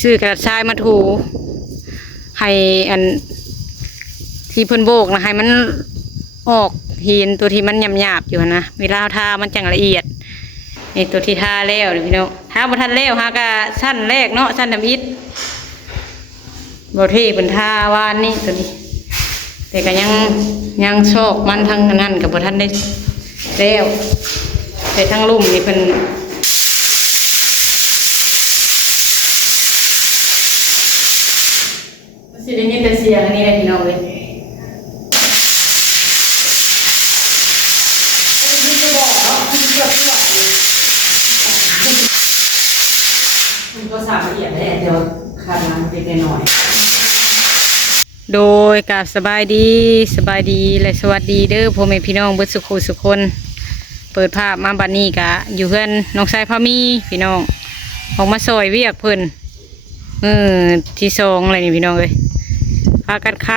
ซื้อกระดาษทรายมาถูให้อันที่เพิ่นโบกนะให้มันออกหินตัวที่มันหยาบๆอยู่นะเวลาทามันจังละเอียดนี่ตัวที่ทาแล้วพี่น้องทาบ่ทันแล้วฮะก็สั้นแรกเนาะสั้นทำอิฐบ่เท่เพิ่นทาวานนี่ตัวนี้แต่ก็ยังชอกมันทั้งนั้นกับบ่ทันได้แล้วแต่ทั้งลุ่มนี่เพิ่นสิได้ยินแต่เสียงอันนี้เลยพี่น้องเลยมันก็สามละเอียดแหละเดี๋ยวขาดน้ำเป็นหน่อยโดยกับสบายดีและสวัสดีเด้อพ่อแม่พี่น้องเบิดสุขสุขคนเปิดภาพมาบัดนี้กะอยู่เพื่อนน้องชายพ่อมีพี่น้องออกมาซอยเวียกเพิ่นที่ซองอะไรนี่พี่น้องเลยพากันคั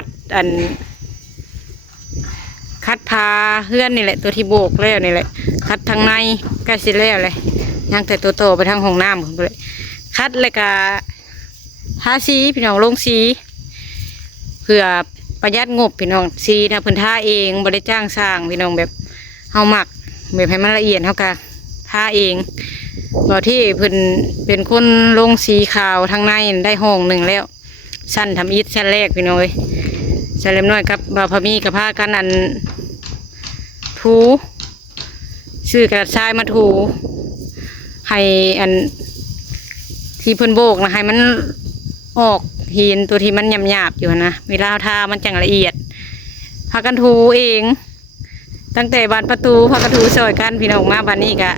ดพาเพื่อนนี่แหละตัวที่โบกแล้วนี่แหละคัดทางในใกล้สิแล้วเลยยังแต่ตัวโตไปทางห้องน้ำผมเลยคัดเลยกะทาสีพี่น้องลงสีเพื่อประหยัดงบพี่น้องสีนะเพิ่นท่าเองบริจ้างสร้างพี่น้องแบบเฮาหมักแบบให้มันละเอียดเท่ากันท่าเองตอนที่เพิ่นเป็นคนลงสีขาวทางในได้ห้องหนึ่งแล้วสั้นทำอิฐชั้นแรกพี่น้องใส่เล็มน้อยครับบ่าวพมีกับผ้ากันถูซื้อกระดาษทรายมาถูให้ที่เพิ่นโบกนะให้มันออกหินตัวที่มันหยาบๆอยู่นะเวลาทามันจังละเอียดพากันถูเองตั้งแต่บานประตูพากันถูซอยกันพี่น้องมาบานนี้กะ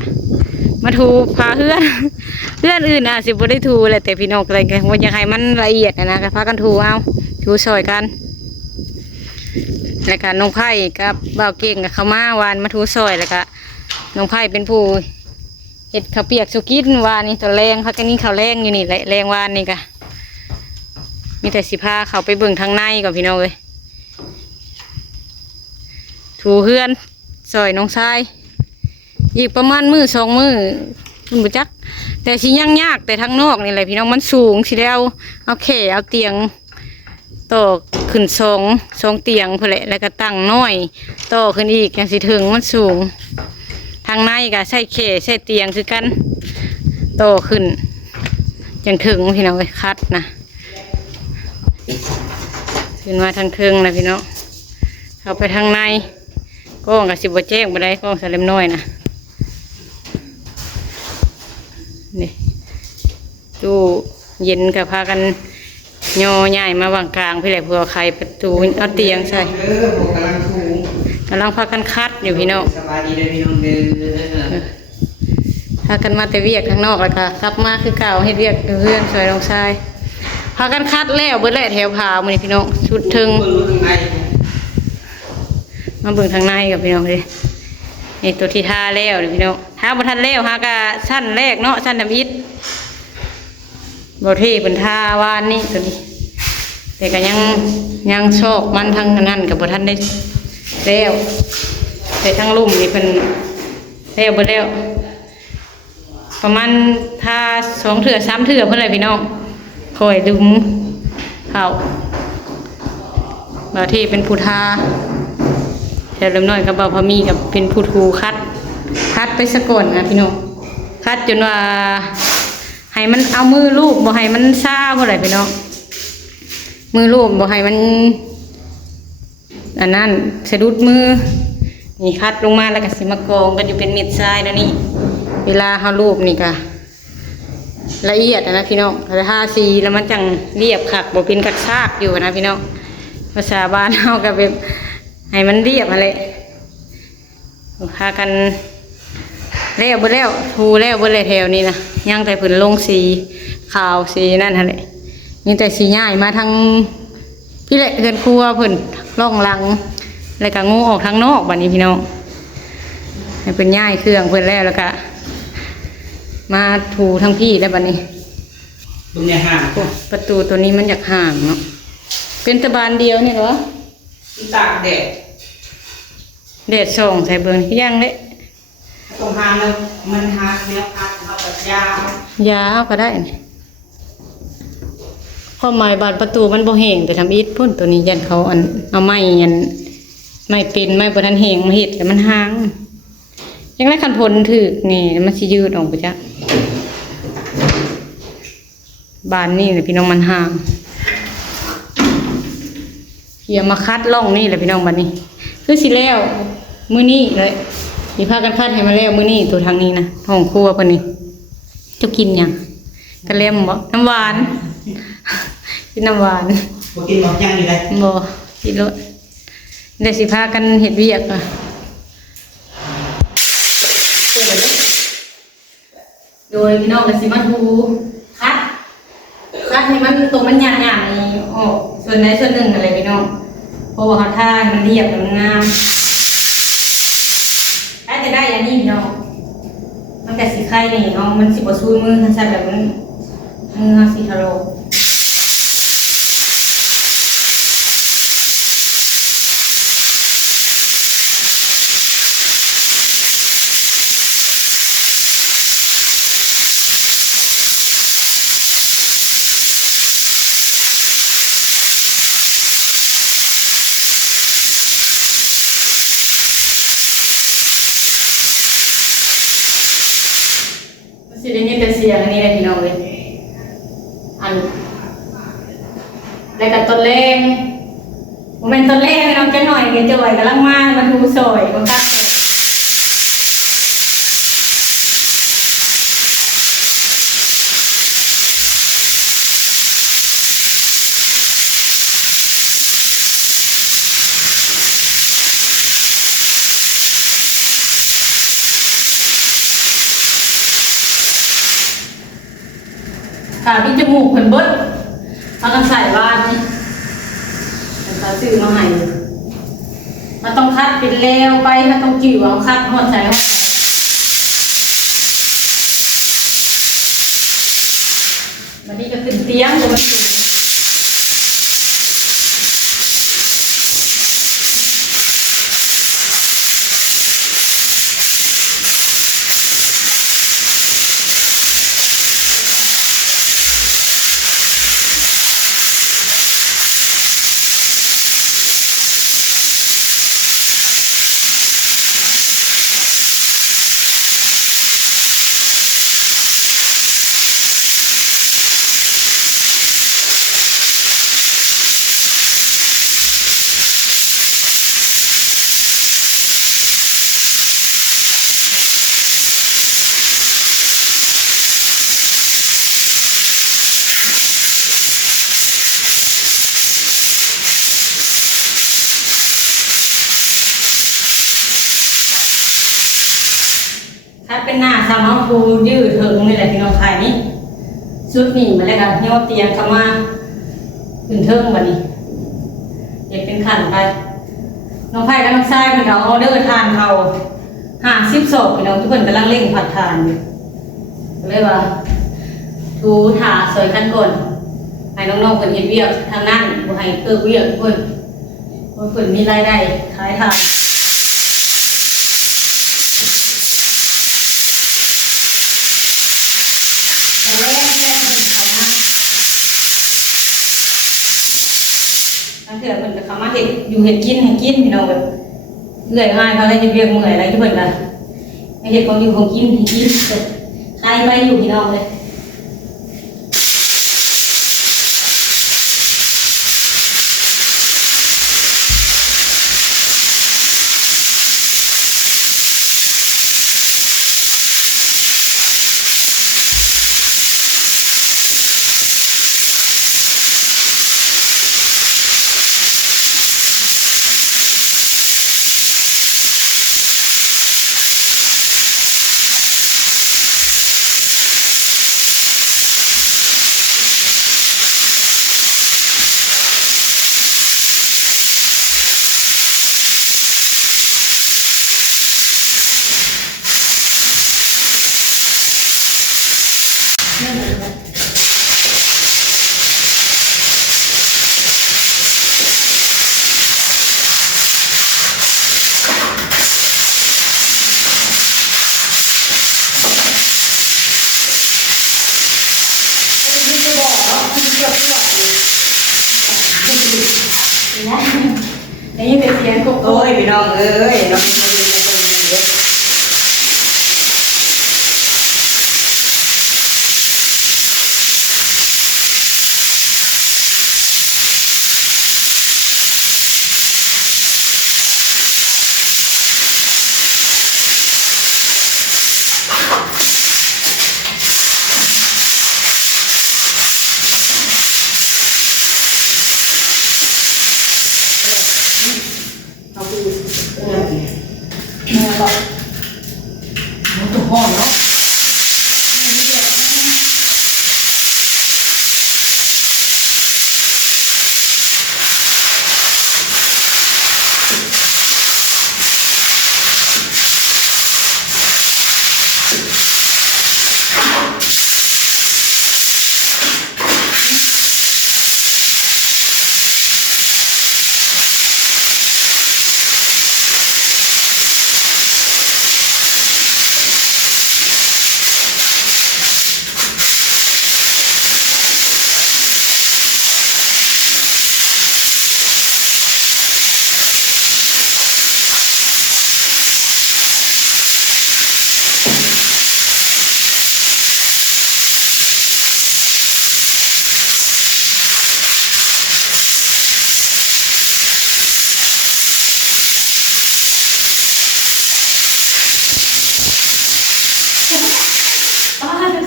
มาถูพาเพื่อนอื่นสิบ่ได้ถูแหละแต่พี่น้องอะไรกันว่าอยากให้มันละเอียดนะก็พากันถูเอาถูซอยกันแล้วก็น้องไผ่กับบ่าวเก่งกับเขามาวานมาถูซอยแล้วก็น้องไผ่เป็นผู้เห็ดข้าวเปียกสุกินวานนี่ตัวแรงพักกันนี่ข้าวแรงอยู่นี่แรงวานนี่กะมีแต่สิผ้าเขาไปเบิ่งทางในก่อนพี่น้องเลยถูเฮือนซอยน้องชายอีกประมาณมือ2 มือคุณบุจักแต่สิยังยากแต่ทางนอกนี่แหละพี่น้องมันสูงสิแล้วเอาแข่เอาเตียงต่อขึ้นสองเตียงเพื่อแล้วก็ตั้งน้อยต่อขึ้นอีกอย่างสิถึงมันสูงทางในก็ใส่แข่ใส่เตียงคือกันต่อขึ้นอย่างถึงพี่น้องเลยคัดนะขึ้นมาทางเทิงนะพี่น้องเข้าไปทางในก้องกับสิบแจ้งไปได้ก้องสลัมน้อยนะนี่ตู้เย็นกับพากันย่อใหญ่มาวางกลางพี่แหละเพื่อใครประตูเอาเตียงใส่กำลังพากันคัดอยู่พี่น้องสบายดีเลยพี่น้องเด้อพากันมาแต่เวียกข้างนอกเลยค่ะกลับมาคือเก่าให้เวียกเพื่อนซอยลงทรายพากันคัดแล้วเบิดแหละแถวพาวมือพี่น้องชุดถึงมาเบิ่งทางในกับพี่น้องเลยนี่ตัวที่ทาแล้วพี่น้องทาบ่ทันแล้วฮะก็สั้นแรกเนาะสั้นทำอิฐบ่เท่เพิ่นทาวานนี่ตัวนี้แต่ก็ยังชอกมันทั้งนั้นกับบ่ทันได้แล้วแต่ทั้งลุ่มนี่เพิ่นแล้วบ่แล้วประมาณทา2 เทื่อ 3 เทื่อเพิ่นเลยพี่น้องคอยดุมเขาบ่าวที่เป็นผู้ทาแต่เริ่มน้อยกับบ่าวพมีกับเป็นผู้ถูคัดไปสะก่อนนะพี่น้องคัดจนว่าให้มันเอามือลูบบ่ให้มันซ่าบ่ได้พี่น้องมือลูบบ่ให้มันอันนั้นสะดุดมือนี่คัดลงมาแล้วก็สิมากองกันอยู่เป็นเม็ดทรายแล้วนี่เวลาเฮาลูบนี่ก็ละเอียดนะพี่น้องแต่ทาสีแล้วมันจังเรียบคักบ่เป็นคักซากอยู่นะพี่น้องภาษาบ้านเฮาก็แบบให้มันเรียบอะไรพากันแล้วบ่แล้วทูแล้วบ่เลยแถวนี้นะยังแต่ผืนลงสีขาวสีนั่นอะไรนี่แต่สีง่ายมาทางพี่เละเฮือนครัวเพิ่นล่องหลังแล้วก็งูออกทางนอกบัดนี้พี่น้องให้เป็นง่ายเครื่องเพิ่นแล้วก็มาถูทั้งพี่แล้วบัดนี้ตรงนี้ห่างประตูตัวนี้มันอยากห่างเนาะเป็นตะบานเดียวนี่เหรอตากแดดส่องใส่เบิ่งยังเละตรงหางแล้วมันหาเนื้อพัดเอากับยาเอาก็ได้ ความหมายบานประตูมันบ่แห้งแต่ทำอิฐพุ่นตัวนี้ยันเขาอันเอาไม้อันไม้เป็นไม้บ่ทันแห้งมาเฮ็ดแต่มันห่างยังไงคันผลถึกนี่มันสิยืดออกไปจ้ะบานนี่แหละพี่น้องมันห่างอย่ามาคัดร่องนี่แหละพี่น้องบัดนี้คือสิแล้วมื้อนี้เลยมีพากันคัดให้มาแล้วมื้อนี้ตัวทางนี้นะห้องครัวเพิ่นนี่เจ้ากินหยังกะเล่มบ่น้ำหวานกินน้ำหวานบ่กินบ่ยังอยู่เลยบ่กินรถเดี๋ยวสิพากันเฮ็ดเวียกอ่ะโดยพี่น้องก็สิมาทูคัดให้มันตัวมันหยาบๆนี่ออกส่วนใดส่วนหนึ่งอะไรพี่น้องเพราะว่าเขาท่ามันเรียบมันงามถ้าจะได้อย่างนี้พี่น้องมันแต่สีไข่นี่น้องมันสิบ่สู้มือทันสันแบบมันมือสีทะโลสิได้ยินแต่เสียงอันนี้เลยพี่น้องเลยอันแล้วกับต้นแรงมันเป็นต้นแรงน้องจะหน่อยเดี๋ยวจะไหวกำลังมาดูสวยมันคักเลยค่ะพี่จมูกเพิ่นเบิดเราต้องใส่บ้านนี่เราซื้อมาให้เราต้องคัดเป็นแล้วไปเราต้องจิ๋วเอาคัดหอดใส่หอดวันนี้ก็ขึ้นเตียงเลยมันสูงถ้าเป็นหน้าทำห้องครูยืดเถิงนี่แหละพี่น้องขายนี่ชุดหนีมาแล้วกันย่อเตียงเข้ามาขึ้นเทิงบัดนี้เด็กเป็นขันไปน้องไผ่กับน้องทรายเป็นเขาออเดอร์ทานเขา50 ศพพี่น้องทุกคนกำลังเร่งผัดทานอยู่ก็เลยว่าทูถาสวยกันก่อนให้น้องๆคนเฮ็ดเวียกทางนั้นบ่ให้เกิดเวียกเพิ่นมีรายได้ขายทานเถื่อเพิ่นจะเข้ามาเฮ็ดอยู่เฮ็ดกินให้กินพี่น้องแบบเอื้อยง่ายเขาเลยจะเรียกเมื่อยอะไรทุกเพิ่นก็ให้เฮ็ดของอยู่ของกินให้กินใครไปอยู่พี่น้องเลย นี่เป็นเสียงกุ๊ก โอ้ยพี่น้องเอ้ยน้องมาดูในตัวนี้เด้อเอาไปเนี่ยบอกมันถูกห้องเนาะ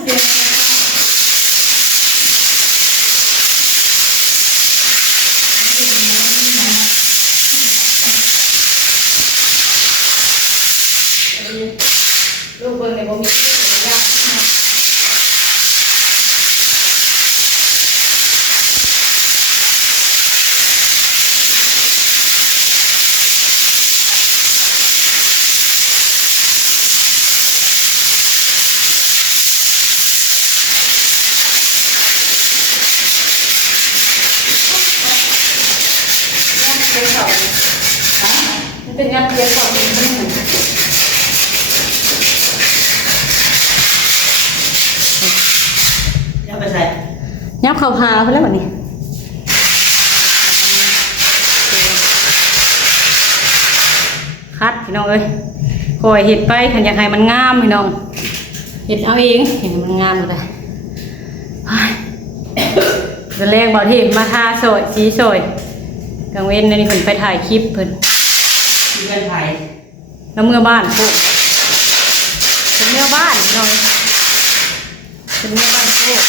เสียงลูกเบิ่งในบ่มีชื่อหรือยากมันเป็นงานเรียนก่อนมันไม่เหมือนยังไปใส่ ยับเข่าพาไปแล้ววันนี้คัดพี่น้องเอ้ยคอยเห็ดไปขันอยากให้มันงามพี่น้องเห็ดเอาเองเห็นมันงามเลยจะแรงบ่ที่มาทาสวยสีสวยกลางเว้นนี่เพิ่นไปถ่ายคลิปเพิ่น ที่เป็นไทย แล้วเมื่อบ้านพวกเป็นเมื่อบ้านพี่น้องเป็นเมื่อบ้านพวก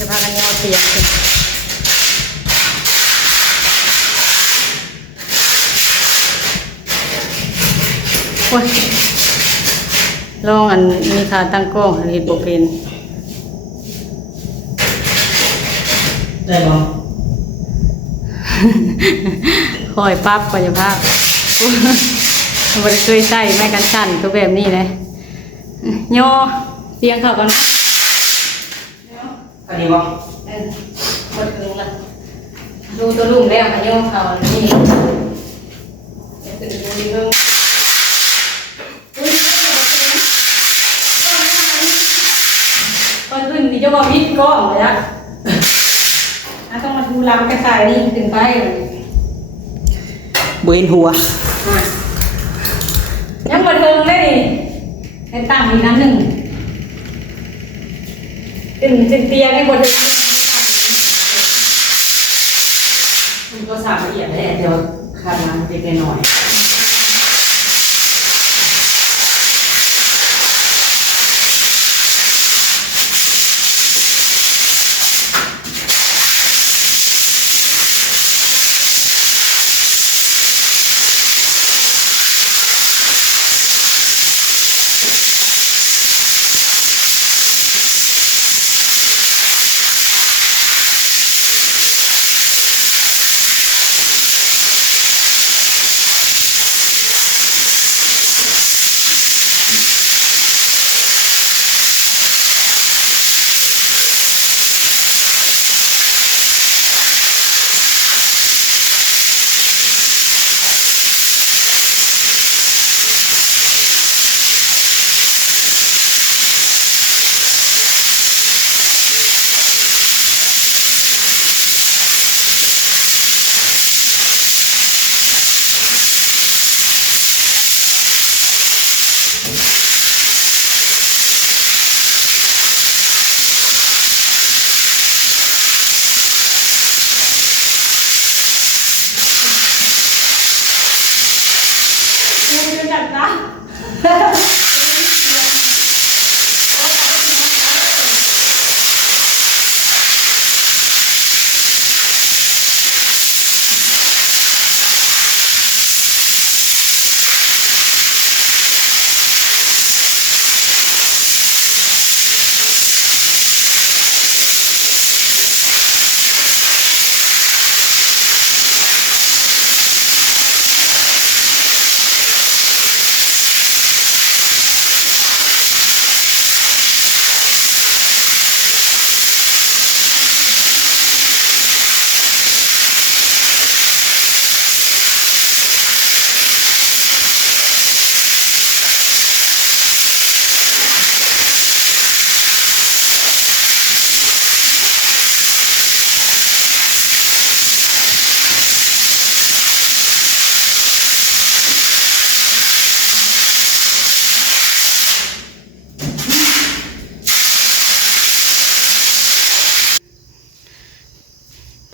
จะพากันยาวเสียงกันโอ้ยลองอันมีขาตั้งกล้องอันนี้โปเป็น ได้บ่ คอยปั๊บก็จะภาพมันไม่ได้เคยใส่ไม้กันสั่นตัวแบบนี้เลยย่อเสียงเขาก่อนนะ อันนี้บ่ หมดถึงละดูตัวลุงแล้วค่ะย่อเขานี่จะตื่นดูดีเพิ่งตอนขึ้นนี่จะบอกวิทย์ก้องเลยนะต้องมาดูลำกระต่ายนี่ขึ้นไปเลย บ่เห็นหัว ยังมาเทิงเลยเป็นตั้งอีกน้ำหนึ่งจึงเตียงให้บนเทิง มันก็สามละเอียดแหละเดี๋ยวขาดน้ำเล็กน้อย จับตา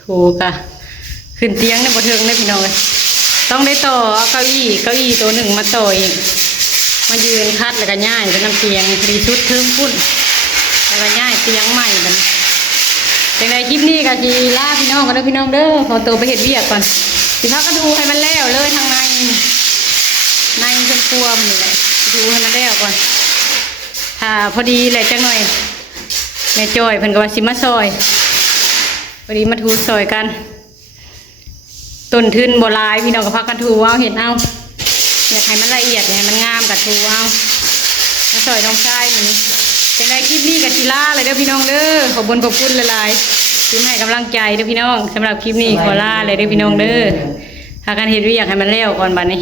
ถูกอะขึ้นเตียงในบ่เทิงได้พี่น้องเลยต้องได้ต่อเอาเก้าอี้ตัวหนึ่งมาต่ออีกมายืนคัดแล้วก็ย่ายเป็นน้ำเตียงดีสุดเทิงพุ่นแล้วก็ย่ายเตียงใหม่กันจังใดคลิปนี้ก็สิลาพี่น้องกันเด้อพี่น้องเด้อขอตัวไปเฮ็ดเวียกก่อนสิพักก็ดูให้มันแล้วเลยทางในเพิ่นครัวมันนี่แหละดูให้มันแล้วก่อนถ้าพอดีแหละจังหน่อยแม่จอยเพิ่นก็ว่าสิมาซอยพอดีมาทูซอยกันต้นทุนบ่หลายพี่น้องก็พักกันทูเอาเห็นเอาอยากให้มันละเอียดให้มันงามกับทูเอามาซอยน้องชายมันจังได้คลิปนี้กับศิลาเลยเด้อพี่น้องเด้อขอบคุณหลายๆที่ให้กำลังใจเด้อพี่น้องสำหรับคลิปนี้ขอลาเลยเด้อพี่น้องเด้อหากันเฮ็ดเวียกให้มันแล้วก่อนบัดนี้